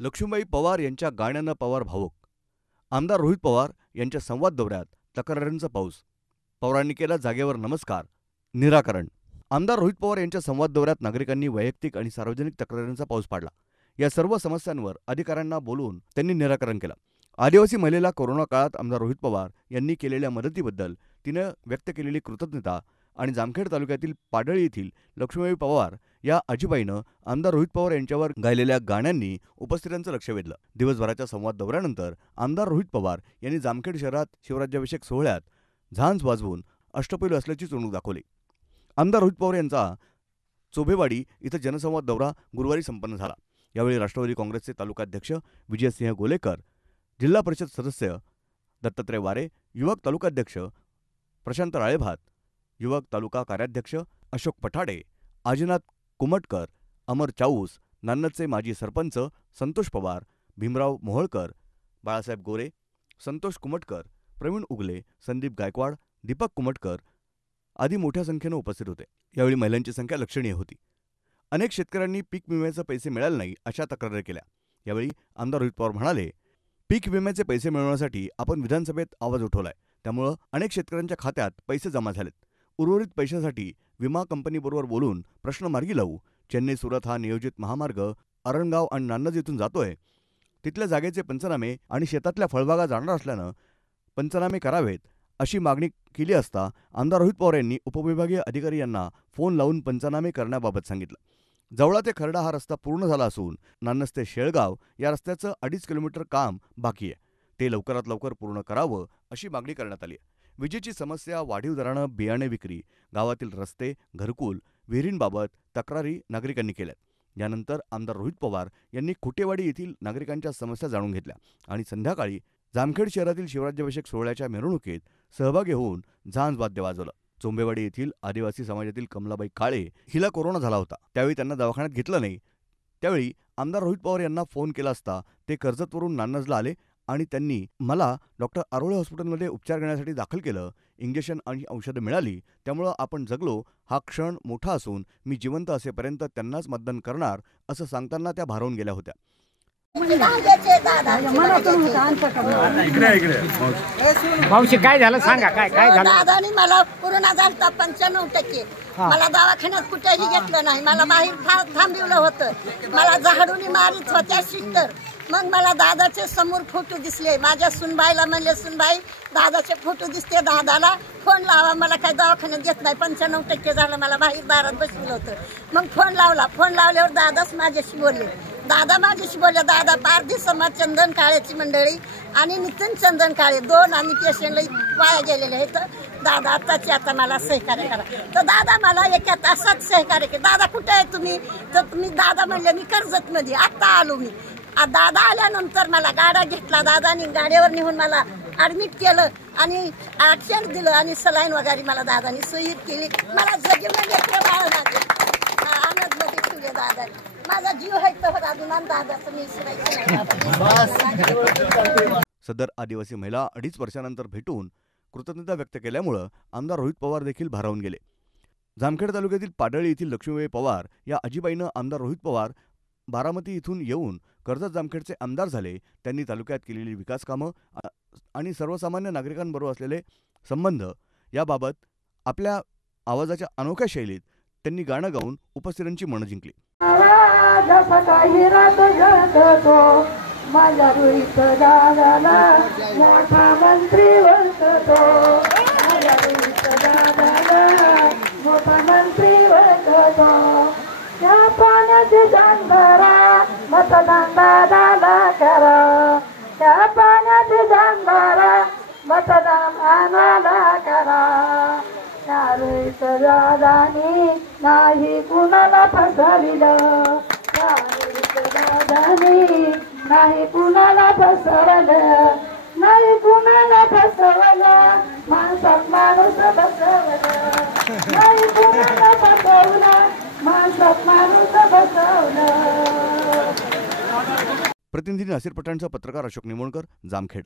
लक्ष्मीबाई पवार यांच्या गाण्यानं पवार भावुक. आमदार रोहित पवार यांच्या संवाद दौऱ्यात तक्रारींचा पाऊस. पवारांनी केला जागेवर नमस्कार, निराकरण. आमदार रोहित पवार यांच्या संवाद दौऱ्यात नागरिकांनी वैयक्तिक आणि सार्वजनिक तक्रारींचा पाऊस पाडला. या सर्व समस्यांवर अधिकाऱ्यांना बोलवून त्यांनी निराकरण केलं. आदिवासी महिलेला कोरोना काळात आमदार रोहित पवार यांनी केलेल्या मदतीबद्दल तिनं व्यक्त केलेली कृतज्ञता आणि जामखेड तालुक्यातील पाडळी येथील लक्ष्मीबाई पवार या आजीबाईनं आमदार रोहित पवार यांच्यावर गायलेल्या गाण्यांनी उपस्थितांचं लक्ष वेधलं. दिवसभराच्या संवाद दौऱ्यानंतर आमदार रोहित पवार यांनी जामखेड शहरात शिवराज्याभिषेक सोहळ्यात झांज वाजवून अष्टपैलू असल्याची चुणूक दाखवली. आमदार रोहित पवार यांचा चोभेवाडी इथं जनसंवाद दौरा गुरुवारी संपन्न झाला. यावेळी राष्ट्रवादी काँग्रेसचे तालुकाध्यक्ष विजयसिंह गोलेकर, जिल्हा परिषद सदस्य दत्तात्रय वारे, युवक तालुकाध्यक्ष प्रशांत राळेभात, युवक तालुका कार्याध्यक्ष अशोक पठाडे, आजीनाथ कुमटकर, अमर चाऊस, नान्नजचे माजी सरपंच संतोष पवार, भीमराव मोहोळकर, बाळासाहेब गोरे, संतोष कुमटकर, प्रवीण उगले, संदीप गायकवाड, दीपक कुमटकर आदी मोठ्या संख्येनं उपस्थित होते. यावेळी महिलांची संख्या लक्षणीय होती. अनेक शेतकऱ्यांनी पीक विम्याचे पैसे मिळाले नाही अशा तक्रारी केल्या. यावेळी आमदार रोहित पवार म्हणाले, पीक विम्याचे पैसे मिळवण्यासाठी आपण विधानसभेत आवाज उठवलाय, त्यामुळं अनेक शेतकऱ्यांच्या खात्यात पैसे जमा झालेत. उर्वरित पैशासाठी विमा कंपनीबरोबर बोलून प्रश्न मार्गी लावू. चेन्नई सुरत हा नियोजित महामार्ग अरणगाव आणि नान्नज येथून जातोय. तिथल्या जागेचे पंचनामे आणि शेतातल्या फळबागा जाणार असल्यानं पंचनामे करावेत अशी मागणी केली असता आमदार रोहित पवार यांनी उपविभागीय अधिकारी यांना फोन लावून पंचनामे करण्याबाबत सांगितलं. जवळा ते खर्डा हा रस्ता पूर्ण झाला असून नान्नज ते शेळगाव या रस्त्याचं 2.5 किलोमीटर काम बाकी आहे. ते लवकरात लवकर पूर्ण करावं अशी मागणी करण्यात आली. विजेची समस्या, वाढीव दरानं बियाणे विक्री, गावातील रस्ते, घरकुल, विहिरींबाबत तक्रारी नागरिकांनी केल्यात. यानंतर आमदार रोहित पवार यांनी खुटेवाडी येथील नागरिकांच्या समस्या जाणून घेतल्या आणि संध्याकाळी जामखेड शहरातील शिवराज्याभिषेक सोहळ्याच्या मिरवणुकीत सहभागी होऊन झांज वाद्य वाजवलं. चोंबेवाडी येथील आदिवासी समाजातील कमलाबाई काळे हिला कोरोना झाला होता. त्यावेळी त्यांना दवाखान्यात घेतलं नाही. त्यावेळी आमदार रोहित पवार यांना फोन केला असता ते कर्जतवरून नान्नजला आले आणि त्यांनी मला डॉक्टर आरोळे हॉस्पिटलमध्ये उपचार घेण्यासाठी दाखल केलं. इंजेक्शन आणि औषधं मिळाली, त्यामुळं आपण जगलो. हा क्षण मोठा असून मी जिवंत असेपर्यंत त्यांनाच मतदान करणार असं सांगताना त्या भारावून गेल्या होत्या. मावशी काय झालं सांगा, काय झालं? दादानी मला कोरोना झाला 95%. मला दवाखान्यात कुठेही घेतलं नाही. मला बाहेर थांबवलं होतं. मला झाडून मारित होत्या सिस्टर. मग मला दादाचे समोर फोटो दिसले. माझ्या सुनबाईला म्हणले, सुनबाई दादाचे फोटो दिसते, दादाला फोन लावा. मला काय दवाखान्यात घेत नाही. 95% झालं. मला बाहेर दारात बसवलं होतं. मग फोन लावला. फोन लावल्यावर दादाच माझ्याशी बोलले. दादा पारधी समाज चंदन काळेची मंडळी आणि नितीन चंदन काळे 2 आम्ही पेशंटला वाया गेलेले आहेत. दादा आता मला सहकार्य करा. तर दादा मला एका तासात सहकार्य केलं. दादा कुठे आहे तुम्ही? तर तुम्ही दादा म्हणले मी कर्जतमध्ये आत्ता आलो मी. दादा आल्यानंतर मला गाडा घेतला. दादानी गाडीवर नेऊन मला ॲडमिट केलं आणि ॲक्शन दिलं आणि सलाईन वगैरे मला दादानी सोयी केली. मला जगीमध्ये आनंदमध्ये ठेवले दादानी. माझा जीव आहे तर अभिमान दादाचं मी सदर आदिवासी महिला 2.5 वर्षानंतर भेटून कृतज्ञता व्यक्त केल्यामुळं आमदार रोहित पवार देखील भारावून गेले. जामखेड तालुक्यातील पाडळी येथील लक्ष्मीबाई पवार या आजीबाईनं आमदार रोहित पवार बारामती इथून येऊन कर्जत जामखेडचे आमदार झाले. त्यांनी तालुक्यात केलेली विकास कामं आणि सर्वसामान्य नागरिकांबरोबर असलेले संबंध याबाबत आपल्या आवाजाच्या अनोख्या शैलीत त्यांनी गाणं गाऊन उपस्थितांची मनं जिंकली. माझा रोहित दादाला मोठा मंत्री बनतो. माझा रोहित दादाला मोठा मंत्री बनतो. त्या पाण्याची जाणबारा मतदान दादाला करा. त्या पाण्याची जाणबारा मतदान आम्हाला करा. त्या रोहित दादानी नाही कुणाला फसविलं. त्या रोहित दादानी नाही कुणाला फसवलं. नाही कुणाला फसवलं. माणसात माणूस बसवलं. नाही कुणाला फसवलं. माणसात माणूस बसवलं. प्रतिनिधी नासिर पठाणचा पत्रकार अशोक निमोणकर, जामखेड.